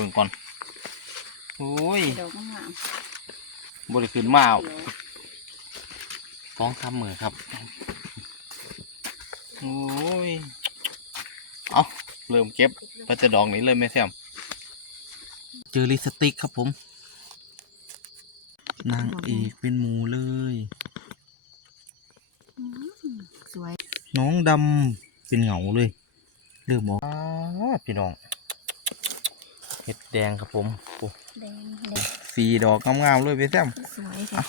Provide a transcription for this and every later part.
บิ่งก่อนโอ้ยดอกงามบริขึ้นมาเอาฟ้องคำมือครับโอ้ยเอาเริ่มเก็บก็จะดอกนี้เลยแม่แซมเจอลิปสติกครับผม นางเอกเป็นหมูเลย สวย น้องดำเป็นเหงาเลย เริ่มมองอ้าพี่น้องเห็ดแดงครับผมโอ้แดงแดงสีดอกงามๆเลยพี่แซมสวยค่ะ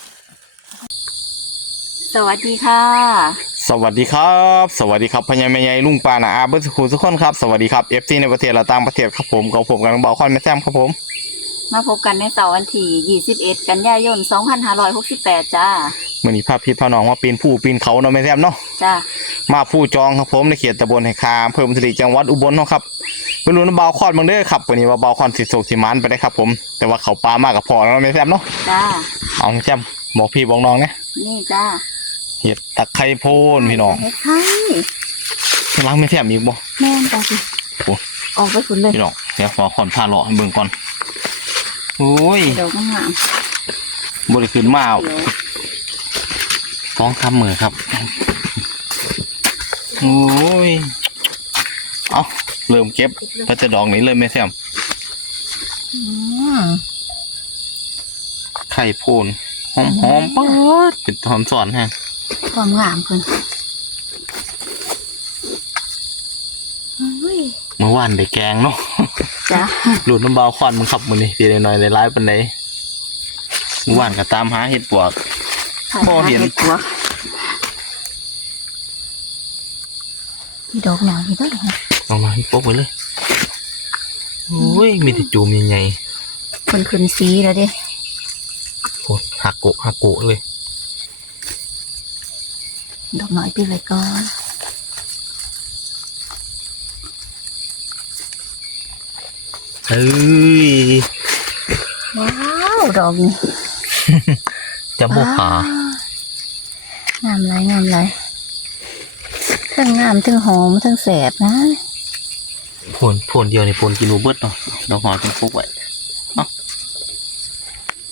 สวัสดีค่ะ สวัสดีครับ สวัสดีครับพญายแม่ใหญ่ลุงปานาอาเบิร์ตคูทุกคนครับสวัสดีครับเอฟซีในประเทศและต่างประเทศครับผมกับผมกับน้องเบาคอนแม่แซมครับผม มาพบกันในเสาร์วันที่21 กันยายน 2568 จ้ามื่อนี้พาพี่พาน้องมาปีนผู้ปีนเขาเนาะแม่แซมเนาะจ้ามาผู้จองครับผมในเขตตำบลไหคาอำเภอมุสลิจังหวัดอุบลเนาะครับ ไปรู้น้ำเบาคอนบางเด้อครับวันนี้ว่าเบาคอนสิโศกสิมันไปได้ครับ ผม แต่ว่าเขาปลามากกับพอแล้วเนาะแม่แซมเนาะจ้าเอาแม่แซมบอกพี่บอกน้องนะนี่จ้าเห็ดตะไคร้โพนพี่น้องเฮ็ดไข่ล้างแม่แซมอีกบ่แม่นจ้าสิโอ้ออกไปฝุ่นเลยพี่น้องเดี๋ยวขอขอนพาเลาะให้เบิ่งก่อนโอ้ยดอกงามบริขึ้นมาเอาเขียวฟ้องคำมือครับ โอ้ย เอาเริ่มเก็บก็จะดอกนี้เลยแม่แซมอืมไข่โพนหอมหอมๆป๊าดเป็นหอมสอนฮะความงามเพิ่นอุ้ยเมื่อวานได้แกงเนาะจ้าหลุดน้ำเบาควันมึงขับมือนี่ทีหน่อยๆร้ายๆปันไดเมื่อวานก็ตามหาเห็ดปวกพอเห็นตัวมีดอกหนาวอยู่ด้วย ฮะลองมาให้ปกไปเลยโอ้ยมีแต่จูมใหญ่เพิ่นขึ้นสีแล้วเด้ๆโอ้หักโกะหักโกะเลยดอกน้อยไปไว้ก่อนเฮ้ยว้าวดอกนี้จะโบผางามไร งามไรทั้งงามทั้งหอมทั้งแสบนะ ผลผลเดียวในผลกินรูเบิร์ตเนาะเราหอจังพกไว้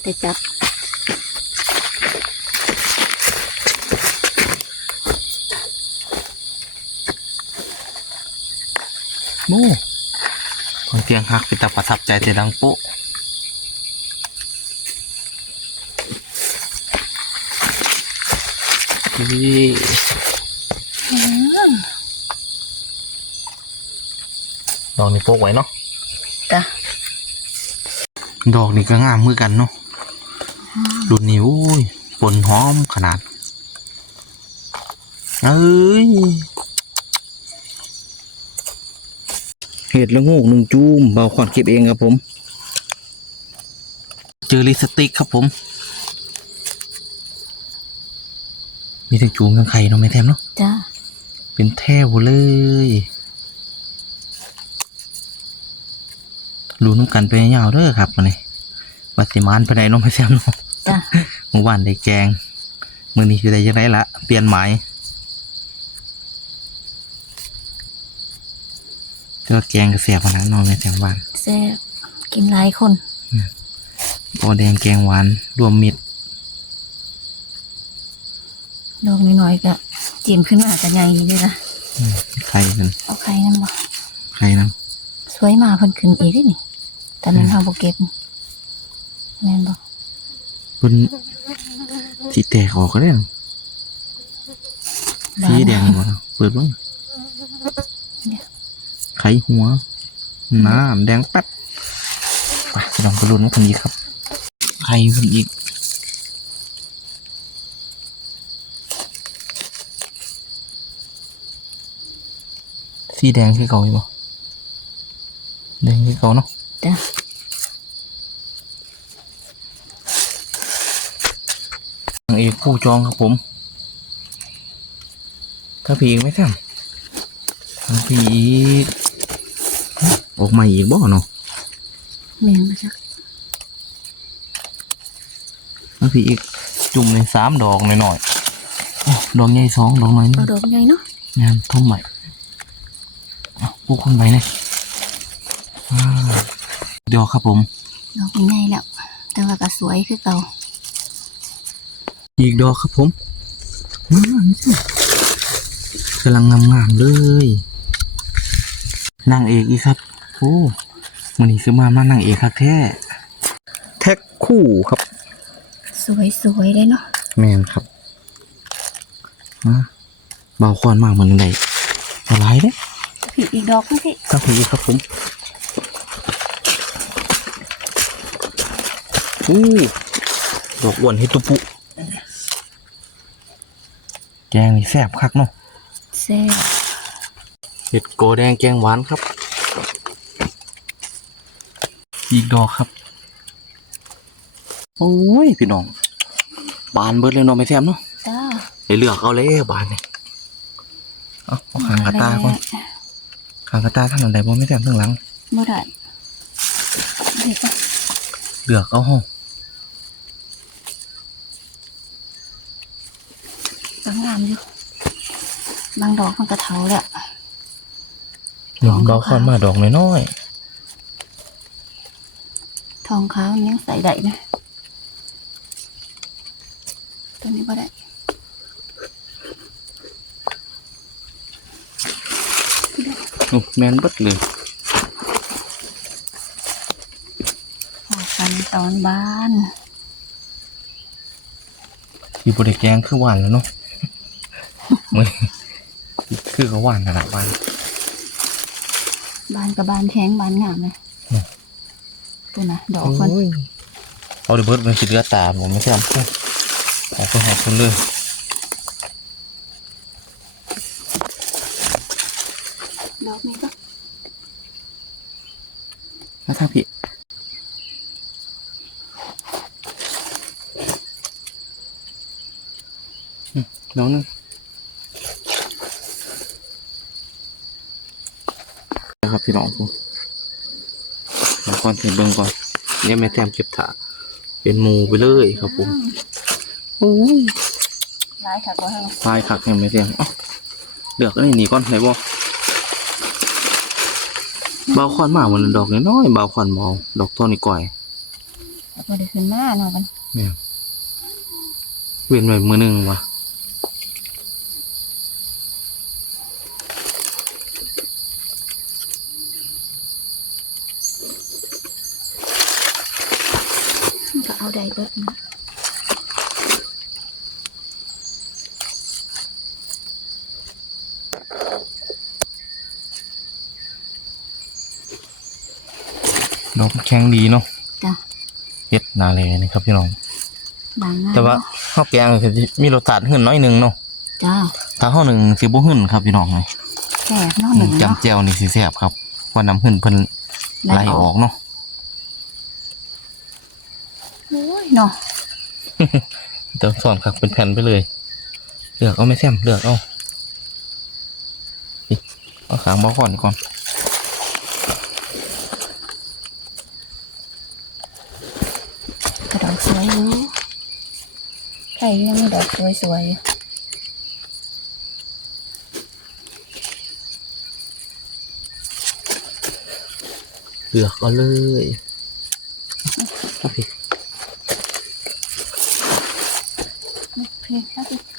แต่จับโม่คนเตียงหักเป็นตาประทับใจแต่ดังโป๊ะนี่ อืม ดอกนี่พกไว้เนาะจ้ะดอกนี่ก็งามมือกันเนาะรุ่นนี้โอ้ยผลหอมขนาด เอ้ยเห็ดละโงกหนึ่งจูมเบาขอนเก็บเองครับผม เจอลิปสติกครับผม มีทั้งจูมทั้งไข่เนาะไม่แทมเนาะจ้าเป็นแท่วเลย รู้น้ำกันไปยาวๆเด้อครับวันนี้วัติมานไปไหนเน้องไม่แซมเนาะจ้าเมื่อวานได้แกงมือนี้คือได้ยังไงละเปลี่ยนหมายแต่ว่าแกงกระเสียบนะเน้องไม่แซมหวานแซ่บกินหลายคนโอแดงแกงหวานรวมมิตรดอกน้อยๆก็จิ้มขึ้นมากันใหญ่เลยนะไข่กันเอาไข่นั่นบ่ไข่น้สวยมาเพิ่นขึ้นอีกเด้นี่ แต่นั้นเฮาบ่เก็บแม่นบ่ำเพิ่นสีแตกออกก็ได้สีแดงหมดเปิดเบ้างไข่หัว น้ำแดงแป๊ดไปจะลองไปลุ้นว่าเพิ่นอีกครับไข่เพิ่นอีกสีแดงคือเก่าอยู่บ่แดงคือเก่าเนาะจ้า นางเอกผู้จองครับผมถ้าผีอีกไหมครับถ้าผีอีกออกมาอีกบ่เนาะแม่นบ่จักถ้าผีอีกจุ่มในสามดอกหน่อยๆโอ้ดอกใหญ่สองดอกน้อยหนึเอางดอกใหญ่เนาะงานทุ่มใหม่เอาปลูกคนไปเลยอ่าดอกครับผม ดอกใหญ่แล้ว แต่ว่าก็สวยคือเก่า อีกดอกครับผมอืมกำลังงามๆเลยนางเอกอีกครับ โอ้มันนี้คือมามานั่งเอกครับแท้แท็กคู่ครับ สวยสวยเลยเนาะแมนครับฮะเบาควันมากเหมือนไดอะไรเด้พี่อีกดอกนึงพี่ครับผมครับผมอู้ดอกอ้วนให้ตุปุ แกงนี่แซ่บคักเนาะแซ่บเห็ดโกแดงแกงหวานครับ อีกดอกครับ โอ้ย พี่น้อง บานเบิดเลยเนาะไม่แซมเนาะจ้าไปเลือกเอาเลยบานเนี่ยเอาเอาขางกระตาก่อนขางกระตาท่านอะไรบ่ไม่แซมทั้งหลังบ่ได้เด็กอะเลือกเอาห้อง ก็งามอยู่บางดอกมันก็เถาแหละหนึ่งเบาคอนมาดอกน้อยทองขาวมันยังใส่ได้นะตัวนี้บ่ได้ๆนู่นแมนเบิดเลยออกกันตอนบ้านที่บริแกงคือหวานแล้วเนาะ มือคือก็หวานขนาดหวานบานกับบานแทงบานงามเลยอืมตัวนะดอกมันโอ้ยเอาเดี๋ยวเบิดมันสิเลือดตาผมไม่ใช่พูดขอคุณขอบคุณเลยดอกนี้ก็มาทางพี่อืมน้องนึงนะครับ พี่น้องผมมาก่อนเห็นเบิ่งก่อนเนี่ยแม่แต้มเก็บถาเป็นหมูไปเลยครับผมโอ้ยร้ายค่ะก็ให้ตายคักแม่แม่แต้มเอ้าเลือกอันนี้หนีก่อนไหนบ่เบาควันมาวันละดอกน้อยๆเบาควันเบาดอกต้นนี้ก่อยบ่ได้ขึ้นมาเนาะมันเนี่ยเวียนไปมือหนึ่งวะ มันก็ เอาได้เบิดนะดอกแข็งดีเนาะจ้ะเฮ็ดนาเลยนี่ครับพี่น้อง บางงามแต่ว่าข้าวแกงก็สิมีรสชาติหึ่นน้อยหนึงเนาะจ้าถ้าข้าวหนึ่งสิบ่หึ่นครับพี่น้องเลยแซ่บเนาะหนึ่งเนาะจำแจ่วนี่สิแซ่บครับว่าน้ำหึ่นเพิ่นไหลออกเนาะ โอ้ย เนาะเดี๋ยวสอนครับเป็นแผ่นไปเลย เลือกเอาไม่แซมเลือกเอานี่เอาขางบ่ก่อนก่อนกระดอกสวยอยู่ใครยังมีดอกสวยสวยๆอยู่เลือกเอาเลยโอเค โอเค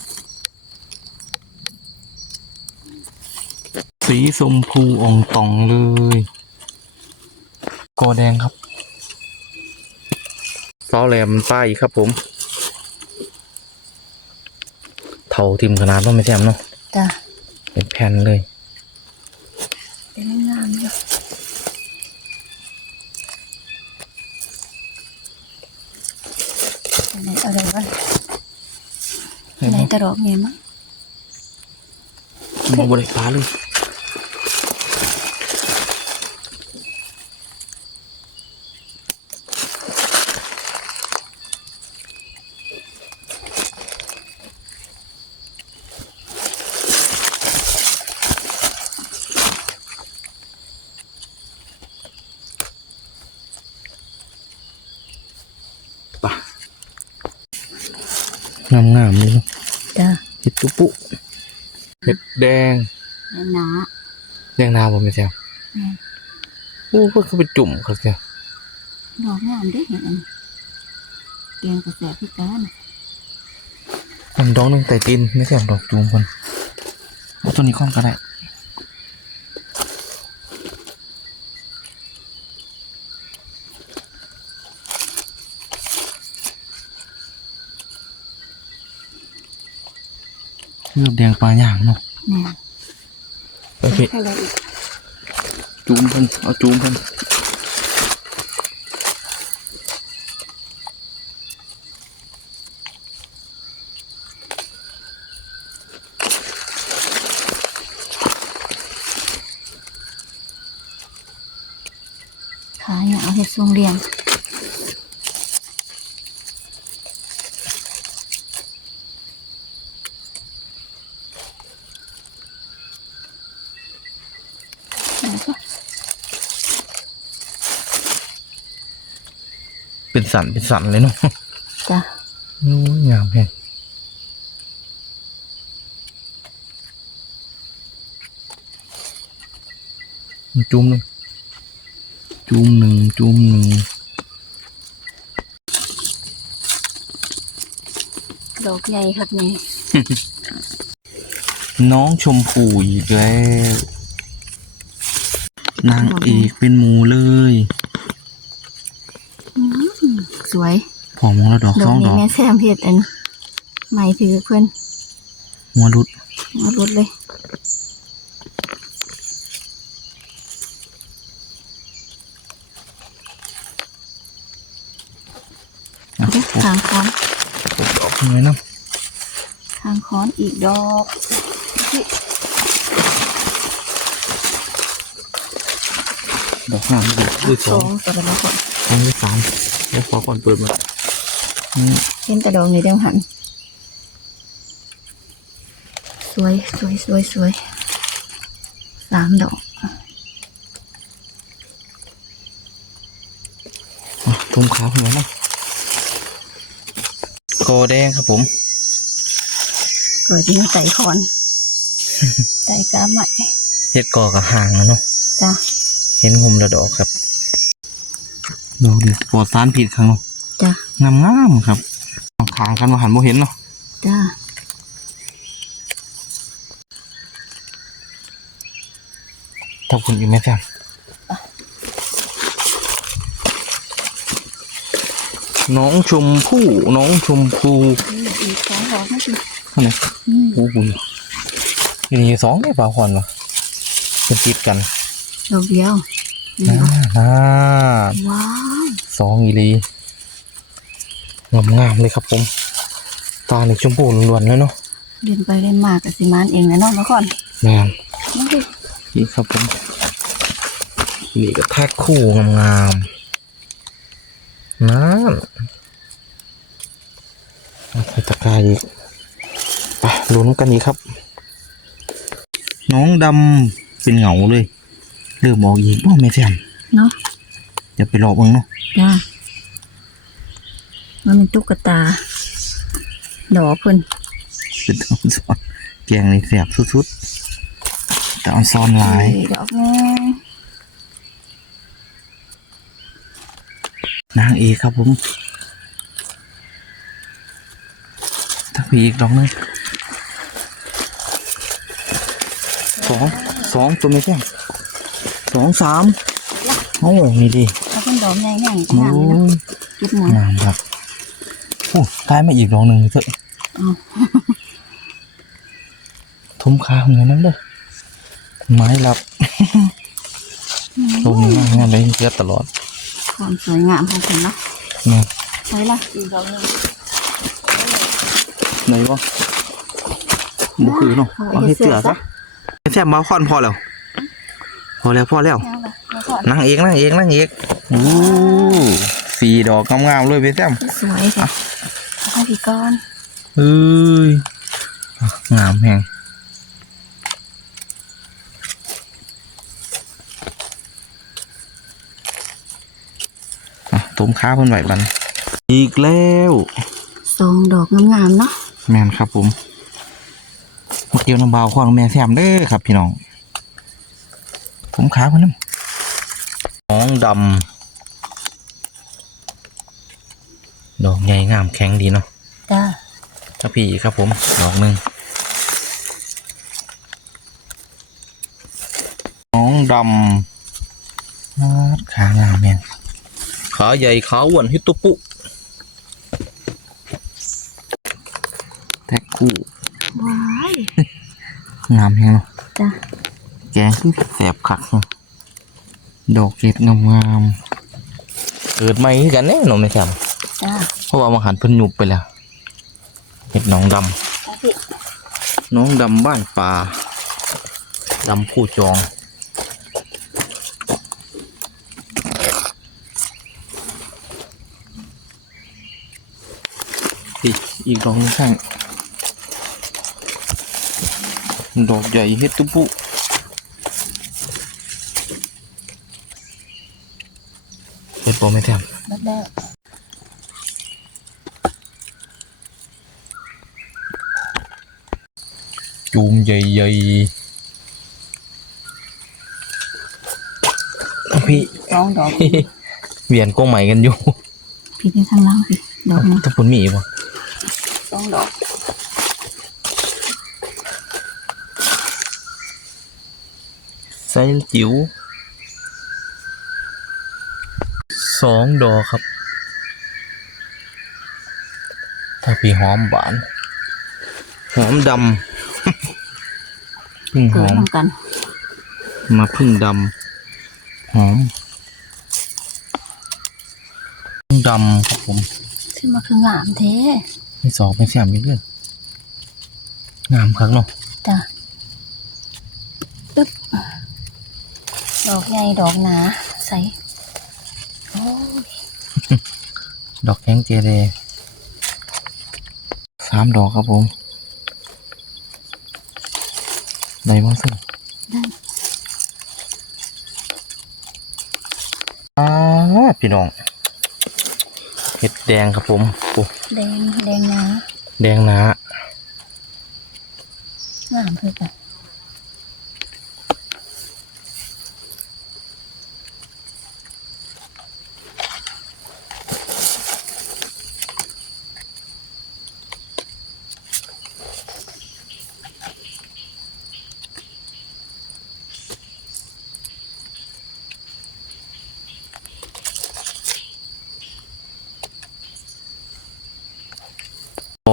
สีชมพูครับสีชมพูอ่องตองเลยโกแดงครับล้อแหลมป้ายครับผม เท่าทิมขนาดว่าไม่แซมเนาะจ้าเป็นแผ่นเลย เป็นงามอยู่อันไหนอะไรวะอันไหนตะดอกเนี่ยมั้งมองบริฟ้าเลย งามงามๆเลยเนาะจ้ะเห็ดตุปุเห็ดแดงแม่นาแดงนาบ่แม่แซ่บแม่นโอ้เพิ่นคือไปจุ่มครับแซ่บดอกงามเด้เห็นอันนี้แกงกระแสพี่กันมันดอกหนึงแต่กินไม่แซ่บดอกจูมเพิ่นเอาตัวนี้ก่อนก็ได้ เลือบแดงปลาย่างเนาะแม่นโอเคให้เราอีกจูมเพิ่นเอาจูมเพิ่นขาเนี่ยเอาเห็ดทรงเรียงแล้วก็ เป็นสันเป็นสันเลยเนาะจ้ะโอ้ยงามแฮงจุ่มหนึ่งจุ่มหนึ่งจุ่มหนึ่งดอกใหญ่ครับนี่ น้องชมพูอีกแล้ว นางเอกเป็นหมูเลยอืม สวยพอมองแล้วดอกดสออกงดนี้อกแม่แซมเห็ดอันใหม่ถือเพื่อนหัวรุดเอารถเลย นะเด้ทางค้อนดอกนี้นะทางค้อนอีกดอก ดอกงามดีด้วยสสอองงตัวละคนสองด้วยสามแล้วขอก่อนเปิดมาอืมเห็นแต่ดอกนี้เดียวหัน สวยสวยสวยสวยสามดอกอะทุ่มขาวหัวนะโกแดงครับผม เกิดยิงใส่คอน ใส่กาใหม่เห็ดกอกับหางนะเนาะจ้ะ เห็นผมละดอกครับดอกดีปลอดสารผิดครั้งเนาะจ้ะงามงามๆครับขางกันมาหันโมเห็นเนาะจ้ะขอบคุณอีกไหมจ๊ะน้องชมพู่น้องชมพู่นี่อีกสองดอกนะสิอันไหนอืมโอ้โหทีนี้สองได้ป่าคอนวะเป็นติดกัน ดอกเดียวนี่อ่าดอกอ่าว้าวสองอีหลีงามงามๆเลยครับผม ตาในชมพูล้วนๆเลยเนาะเดินไปเดินมากับสิมานเองนะเน้องมาก่อนแม่นมาดินี่ครับผมนี่ก็แท็กคู่งามๆนั่นเอาใส่ตะกร้าอีกไปลุ้นกันอีกครับ น้องดำเป็นเหงาเลย เริ่มออกอีกบ่แม่แซมเนาะอย่าไปหลอกมึงเนาะจ้ามันเป็นตุ๊กตา ดอกเพิ่นเป็นตอนซ้อนแกงนี่แสบสุดๆแต่อันซ้อนหลายนี่ดอกแม่นางเอกครับผมถ้ามีอีกดอกหนึงสองสองตัวไม่ใช่ สองสามโอ้นี่ดีถ้าเป็นดอกใหญ่ๆงามโอ้เลยนะยเก็บหมดงามครับโอ้ตายมาอีกดอกหนึ่งเถอะเอาทุ่มขาเหมือนนั้นเด้อไม้รับลมงามงามเลยเยอะตลอดความสวยงามของเพิ่นเนาะนะไว้ละอีกดอกหนึงไหนวะบุคือเนาะเอาเอาเฮ็ให้ดเสื้เสืออซะซะแซ่บมาค่อนพอแล้ว พอแล้วพอแล้วเอาละมาก่อนนั่งเอกนั่งเอกนั่งเอกอู้สี่ดอกงามๆเลยไปแซมสวยค่ะเอาพี่ก้อนเอ้ยอะงามแฮงอะต้มข้าวเพิ่นไหวบัดนอีกแล้วสองดอกงามๆเนาะแม่นครับผมมาเกี่ยวน้ำเบาของแม่แซมเด้อครับพี่น้อง ผมขาคนนึงน้องดำดอกใหญ่งามแข็งดีเนาะจ้าถ้าพี่ครับผม ดอกหนึ่งน้องดำอาดขางามแม่นขาใหญ่ขาอ้วนฮิตตุปุแท็กคู่ว้ายงามแฮงเนาะจ้า แกงคือแสบคักเนาะดอกเห็ดงามๆเกิดใหม่คือกันเนี่ยน้องไม่จจ้าำเพราะว่ามาหันเพิ่นยุบไปแล้วเห็ดน้องดจ้าพี่ำน้องดำบ้านป่าดำผู้จองอีกอีกดอกหนึงข้างดอกใหญ่เฮ็ดตุปุ เฮ็ดโปไม่แทมแล้วแล้วจูมใหญ่ๆพี่สองดอกเวียนกงใหม่กันอยู่ พี่เป็นข้างล่างพี่ดอกหนึงถ้าผลมีอีกบ่สองดอกไซส์จิ๋ว สองดอกครับ ถ้าพี่หอมหวาน หอมดำพึ่งหเกิอดมทำกันมาพึ่งดำหอมพึ่งดำครับผมขึ้นมาคืองามเท้ไม่สองไม่แซมอีกเลยงามครับเนาะจ้าปึ๊บดอกใหญ่ดอกหนาใสโอ้ย ดอกแข้งเจเรสามดอกครับผมได้บ้างสิได้อ่าพี่น้องเห็ดแดงครับผมโอ้แดงแดงหนาแดงหนางามคือกัน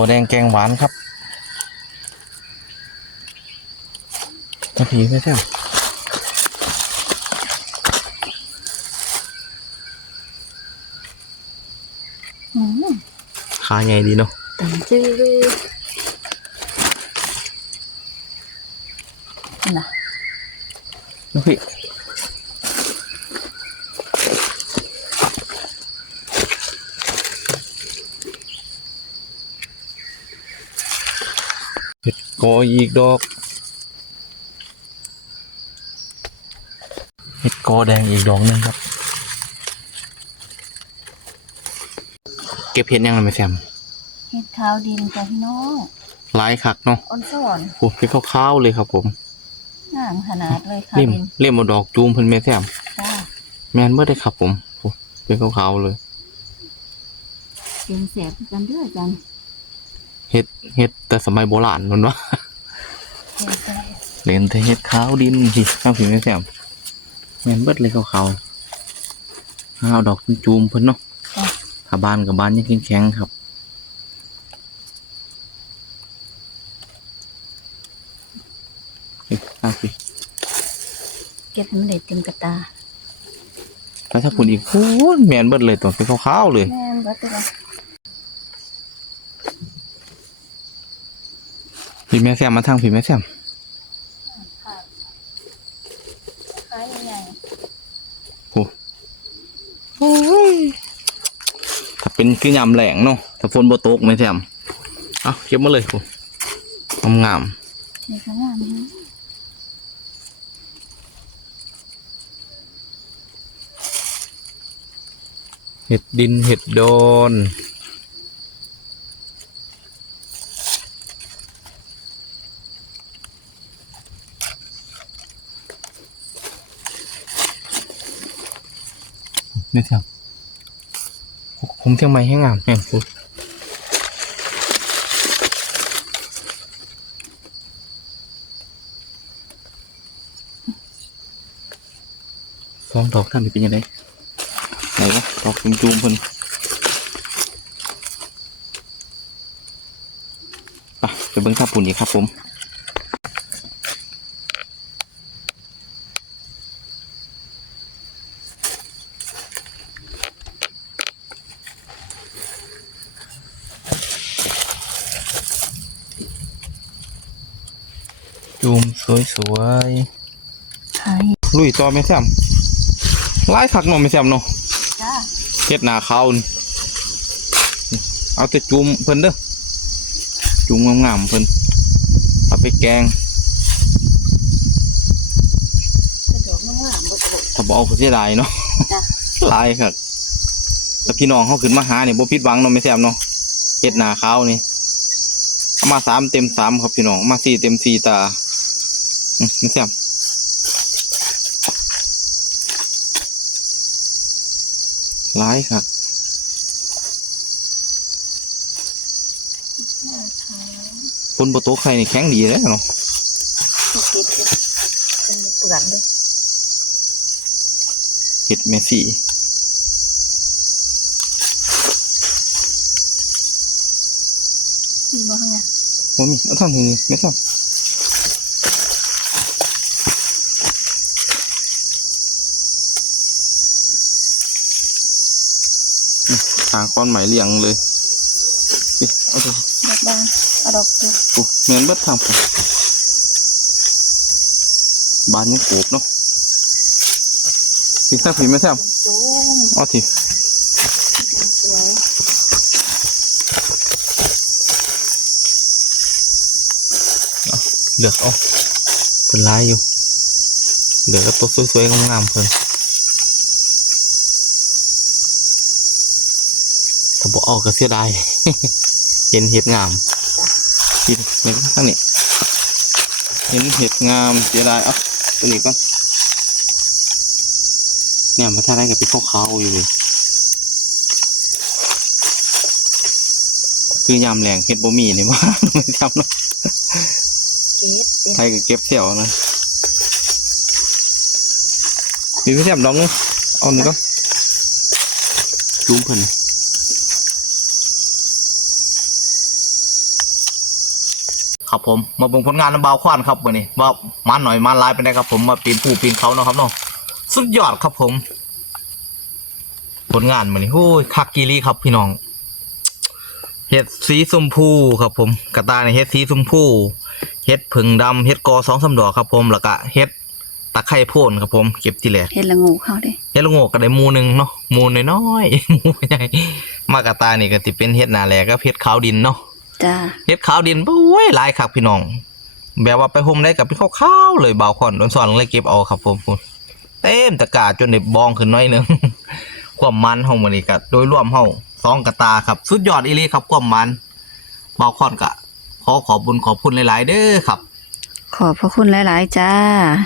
แดงแกงหวานครับกระผีไม่ใช่อืมขาใหญ่ดีเนาะตันจื้อเลยน่ะน้องพี่ กออีกดอกเห็ดกอแดงอีกดอกหนึงครับ เก็บเห็ดยังไงไม่แซมเห็ดขาวดินจ้ะพี่น้องหลายคักเนาะอ่อนสอนโอ้เป็นขาวๆเลยครับผมงามขนาดเลยค่ะเล่มดินเล่มเอาดอกจูมเพิ่นแม่แซมจ้าแม่นเมื่อได้ครับผมโอ้เป็นขาวๆเลยเป็นแสบกันเด้อจัง เฮ็ดเฮ็ดแต่สมัยโบราณมันวะเป็นแสบเล่นแต่เฮ็ดขาวดินสิข้าวผิวแม่แซมแม่นเบิดเลยขาวๆห้าวดอกจูมเพิ่นเนาะจ้ะถ้าบ้านกับบ้านยังแข็งๆครับเฮ้ยข้าวสิเก็บให้มันได้เต็มกระตาแล้วถ้าพูดอีกโอ้ยแม่นเบิดเลยตัวเป็นขาวๆเลยแม่นบ่ตัว พี่แม่แซมมาทางพี่แม่แซมค่ะขายใหญ่โอ้ยถ้าเป็นคือยามแหลงเนาะถ้าฝนบ่ตกแม่แซมเอาเก็บมาเลยโอ้งามๆนี่ก็งามนะเห็ดดินเห็ดโดน นี่เทียม ผมเที่ยวไม้ให้งามแม่นพูดสองดอกท่านเป็นยังไงไหนวะดอกจุ่มๆเพิ่นไปไปเบิ้งข้าวปุ่นอีกครับผม จุ่มสวย ใช่ ๆลุยต่อไม่แซมไล่ขักหน่อไม่แซมเนาะจ้าเฮ็ดหนาขาวนี่เอาแต่จุ่มเพิ่นเด้อจุ่มงามๆเพิ่นเอาไปแกงกระโดดมากๆบนกระโดดถ้าบ่เอาก็เสียดายเนาะจ้ะหลายครับแต่พี่น้องเขาขึ้นมาหาเนี่ยบ่ผิดหวังเนาะไม่แซมเนาะเฮ็ดหนาขาวนี่เอามาสามเต็มสามครับพี่น้องเอามาสี่เต็มสี่ตาอืมไม่แซม หลายครับคนประตูใครนี่แข็งดีเลยเนาะทุกทิศเป็นเปลือกเลยเห็ดเมซี่มีบ้างไงว่ามีเอาทำทีนี้ไม่ทำทางก้อนไหมเลียงเลยอิเอาดูดอกบางเอาดอกดูดูเหมือนเบิดทางผมบานยังโกบเนาะพี่ทำผีไม่ทจุ่มำเอาทีสวยเลือกเอาเป็นลายอยู่เหลือก็ตัวสวยๆงามๆเพิ่นถ้าบ ออกก็เสียดาย เห็นเห็ดงามกินในข้างนี้เห็นเห็ดงามเสียดายเอะตัวนี้ก่อนเนี่ยมาท่าได้กับเป็นขาวอยู่เลยคือยามแรงเห็ดบ่มีเลยว่าไม่ทำเนาะเกตเต็มไทยก็เก็บเสี่ยวนะมีพี่แซมดองนึงเอาหนึ่งก็จุ้มเพิ่นครับ ผมมาเบิ่งผลงานน้ำบาวควานครับวันนี้ว่ามันหน่อยมันหลายไปได้ครับ ผมมาปีนผู้ปีนเขาเนาะครับเนาะสุดยอดครับผม ผลงานมันนี่โอ้ยคักกีรีครับพี่น้องเห็ดสีชมพูครับ ผมกระตายในเห็ดสีชมพูเฮ็ดผึ่งดำเฮ็ดกอสองสามดอกครับ ผมแล้วก็เฮ็ดตะไคร่โพ่นครับผมเก็บทีแรกเห็ดละงูเข้าดิเฮ็ดละโงกก็ได้หมูหนึงเนาะหมูน้อยๆหมูใหญ่มากระตายนี่ก็สิเป็นเฮ็ดหนาแลก็เฮ็ดขาวดินเนาะ จ้าเฮ็ดขาวดินโอ้ยหลายคักพี่น้อง แบบว่าไปห่มได้กับเป็นขาวๆเลยเบาคอนโดนสอนเลยเก็บเอาครับผมพุ่นเต็มตะกร้าจนได้บองขึ้นหน้อยหนึงความมันเฮามื้อนี้ก็โดยรวมเฮาสองกระตาครับ สุดยอดอีหลีครับความมันเบาคอนก็ขอขอบบุญขอบคุณหลาย ๆ เด้อครับ ขอบพระคุณหลาย ๆ จ้า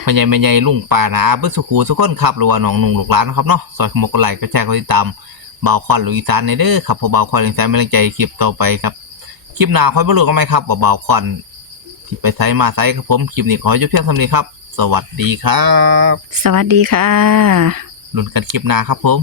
พ่อใหญ่แม่ใหญ่ลุงป่านาเบิ้สุขูทุกคนครับหรือว่าน้องนุ่งลูกหลานนะครับเนาะซอยขโมกกดไลค์ก็แชร์ก็ติดตามเบาควันหรืออีสานในเด้อครับเพอเบาควันอีสานไม่ตั้งใจคลิปต่อไปครับ คลิปหน้าค่อยบรรลุกันไหมครับว่าเบาควันที่ไปไซมาไซครับผมคลิปนี้ขอหยุดเพียงเท่านี้ครับ สวัสดีครับ สวัสดีค่ะลุ้นกันคลิปหน้าครับผม